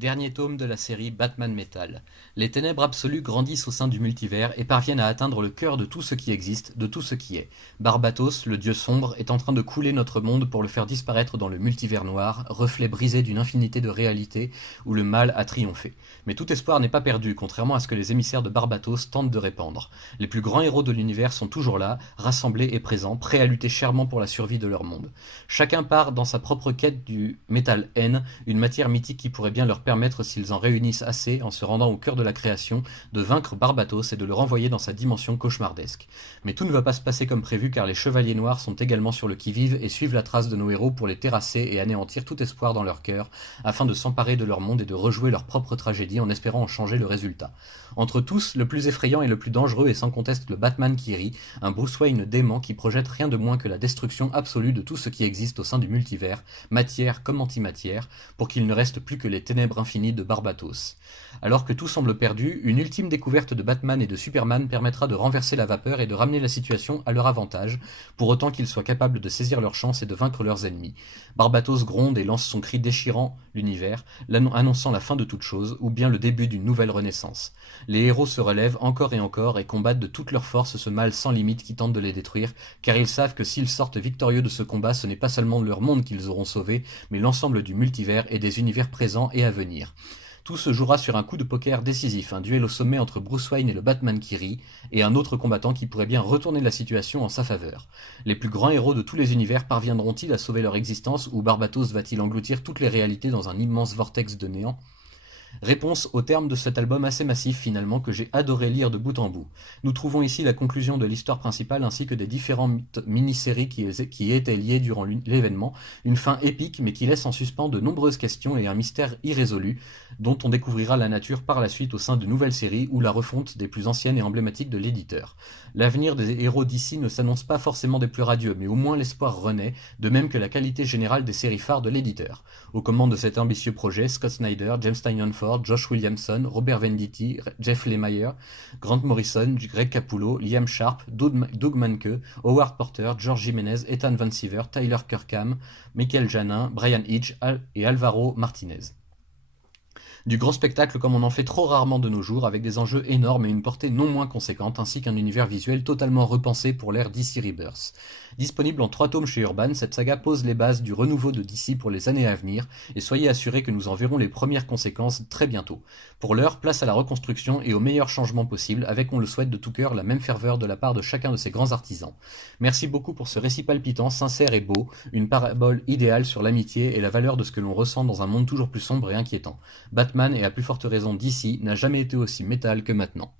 Dernier tome de la série Batman Metal. Les ténèbres absolues grandissent au sein du multivers et parviennent à atteindre le cœur de tout ce qui existe, de tout ce qui est. Barbatos, le dieu sombre, est en train de couler notre monde pour le faire disparaître dans le multivers noir, reflet brisé d'une infinité de réalités où le mal a triomphé. Mais tout espoir n'est pas perdu, contrairement à ce que les émissaires de Barbatos tentent de répandre. Les plus grands héros de l'univers sont toujours là, rassemblés et présents, prêts à lutter chèrement pour la survie de leur monde. Chacun part dans sa propre quête du Metal N, une matière mythique qui pourrait bien leur permettre, s'ils en réunissent assez en se rendant au cœur de la création, de vaincre Barbatos et de le renvoyer dans sa dimension cauchemardesque. Mais tout ne va pas se passer comme prévu car les Chevaliers Noirs sont également sur le qui-vive et suivent la trace de nos héros pour les terrasser et anéantir tout espoir dans leur cœur, afin de s'emparer de leur monde et de rejouer leur propre tragédie en espérant en changer le résultat. Entre tous, le plus effrayant et le plus dangereux est sans conteste le Batman qui rit, un Bruce Wayne dément qui projette rien de moins que la destruction absolue de tout ce qui existe au sein du multivers, matière comme antimatière, pour qu'il ne reste plus que les ténèbres infinies de Barbatos. Alors que tout semble perdu, une ultime découverte de Batman et de Superman permettra de renverser la vapeur et de ramener la situation à leur avantage, pour autant qu'ils soient capables de saisir leur chance et de vaincre leurs ennemis. Barbatos gronde et lance son cri déchirant l'univers, annonçant la fin de toute chose, ou bien le début d'une nouvelle renaissance. Les héros se relèvent encore et combattent de toute leur force ce mal sans limite qui tente de les détruire, car ils savent que s'ils sortent victorieux de ce combat, ce n'est pas seulement leur monde qu'ils auront sauvé, mais l'ensemble du multivers et des univers présents et à venir. Tout se jouera sur un coup de poker décisif, un duel au sommet entre Bruce Wayne et le Batman qui rit, et un autre combattant qui pourrait bien retourner la situation en sa faveur. Les plus grands héros de tous les univers parviendront-ils à sauver leur existence ou Barbatos va-t-il engloutir toutes les réalités dans un immense vortex de néant ? Réponse au terme de cet album assez massif finalement que j'ai adoré lire de bout en bout. Nous trouvons ici la conclusion de l'histoire principale ainsi que des différentes mini-séries qui étaient liées durant l'événement, une fin épique mais qui laisse en suspens de nombreuses questions et un mystère irrésolu dont on découvrira la nature par la suite au sein de nouvelles séries ou la refonte des plus anciennes et emblématiques de l'éditeur. L'avenir des héros d'ici ne s'annonce pas forcément des plus radieux mais au moins l'espoir renaît, de même que la qualité générale des séries phares de l'éditeur. Aux commandes de cet ambitieux projet, Scott Snyder, James Tynion Ford, Josh Williamson, Robert Venditti, Jeff Lemire, Grant Morrison, Greg Capullo, Liam Sharp, Doug Mahnke, Howard Porter, George Jimenez, Ethan Van Sciver, Tyler Kirkham, Michael Janin, Brian Hitch et Alvaro Martinez. Du grand spectacle comme on en fait trop rarement de nos jours, avec des enjeux énormes et une portée non moins conséquente, ainsi qu'un univers visuel totalement repensé pour l'ère DC Rebirth. Disponible en 3 tomes chez Urban, cette saga pose les bases du renouveau de DC pour les années à venir, et soyez assurés que nous en verrons les premières conséquences très bientôt. Pour l'heure, place à la reconstruction et aux meilleurs changements possibles, avec on le souhaite de tout cœur la même ferveur de la part de chacun de ces grands artisans. Merci beaucoup pour ce récit palpitant, sincère et beau, une parabole idéale sur l'amitié et la valeur de ce que l'on ressent dans un monde toujours plus sombre et inquiétant. Batman, et à plus forte raison DC, n'a jamais été aussi métal que maintenant.